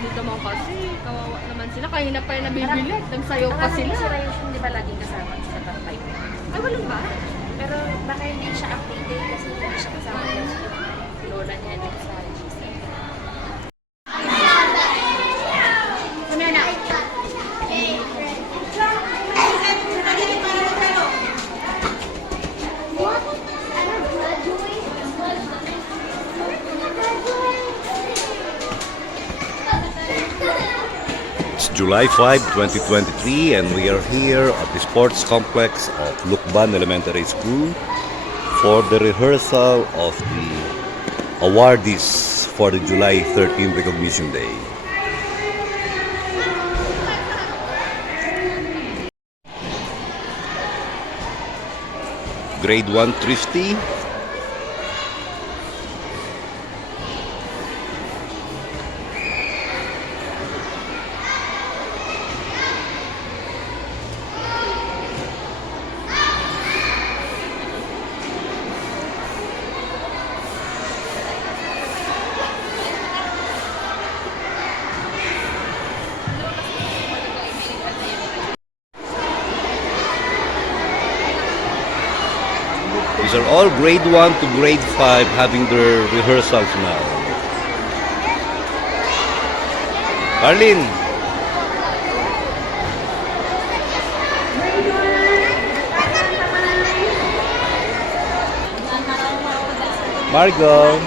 Hindi naman kasi, kawawa naman sila. Kanina pa yung nabibilit, nagsayaw pa Akala sila. ko si Rayushun, di ba laging kasama sa top 5? Ay, walang ba? Pero baka hindi siya updated kasi hindi siya kasama sa lola niya dito sa GC. Mamaya na. It's July 5, 2023, and we are here at the sports complex of Lukban Elementary School for the rehearsal of the awardees for the July 13 Recognition Day. Grade 1 Thrifty, these are all grade 1 to grade 5 having their rehearsals now. Arlene! Margot!